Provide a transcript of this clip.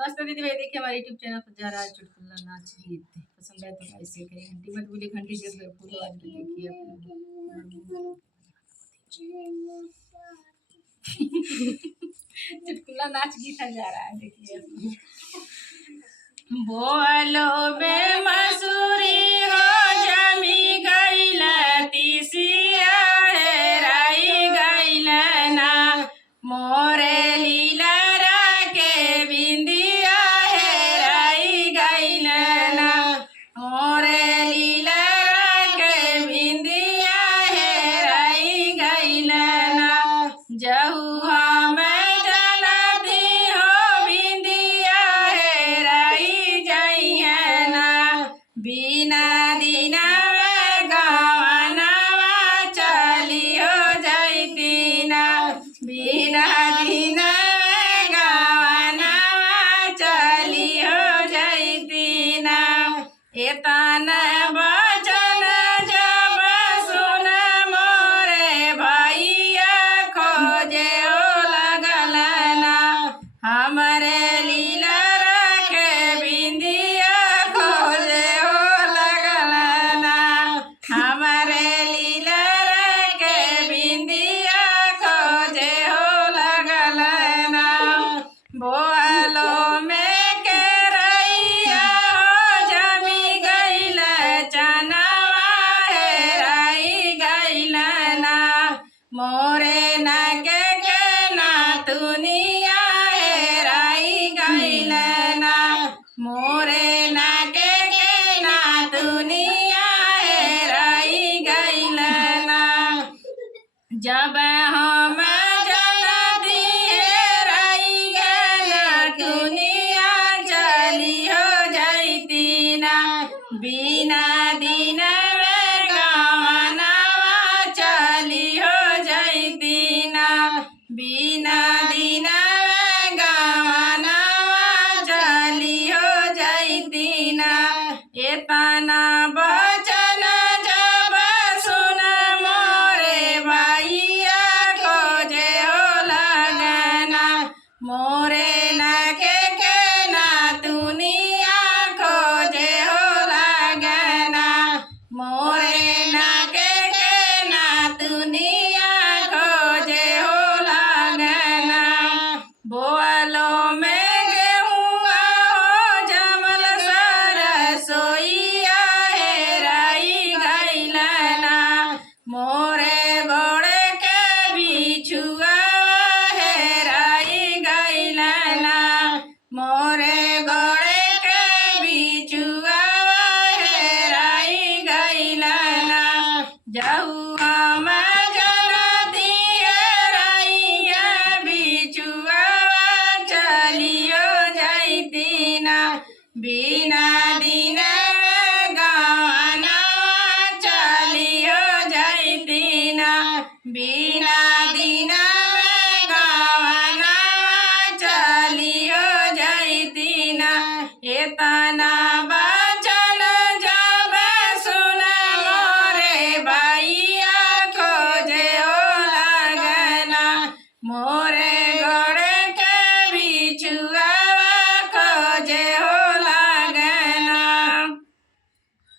नमस्ते दीदी भाई, देखिए हमारे यूट्यूब चैनल पर जा रहा है चुटकुला नाच गीत। पसंद है तो लाइक शेयर करें, घंटी मत भूलिए, घंटी जरूर फूलो आज भी देखिए चुटकुला नाच गीत जा रहा है, देखिए। बोलो बे मसूरी हो जमी गईल तीसिया हेराई गईल ना, मोरे लीला के बिंदिया हेराई गईल ना, मोरे लीला के बिंदिया हेराई गईल ना, जहू हम जनती हो बिंदिया हेराई जइहे ना, बिना दिना में गवनवा चली हो जैती ना, बिना दिना में गवनवा चली हो जैती ना, एतन बचन जब सुन मोरे भैया खोजे हो लगल ना, हमरे लीला के बिंदिया खोजे हो लगल ना, हमरे लीला के बिंदिया खोजे हो लगल ना, बोलो में के रैया हो जमी गईल चनवा हेराई गईल ना, मोरे नगे के नातुनिया हेराई गईल ना, मोरे नगे के नातुनिया हेराई गईल ना, जब हम जनती हेराई गईल दुनिया चली हो जैती ना, बिना दिन में गवनवा चली हो जैती ना, बिना दिन में गवनवा चली हो जैती ना, एतना बचन जब सुन मोरे भैया खोजे हो लगना, मोरे नगे के नातुनिया खोजे हो लगना, मोरे नगे के नातुनिया खोजे हो लगना, बोलो में गेहुआ हो जमल सरसोईया हेराई गईल ना, मोरे गोड़े के बिछुआ हेराई गईल ना, मोरे गोड़े के बिछुआ हेराई गईल ना, जहू हम जनती हेराइया बिछुआ चलियो जैती ना, बिना दिन में गवनवा चलियो जैती ना, बिना दिन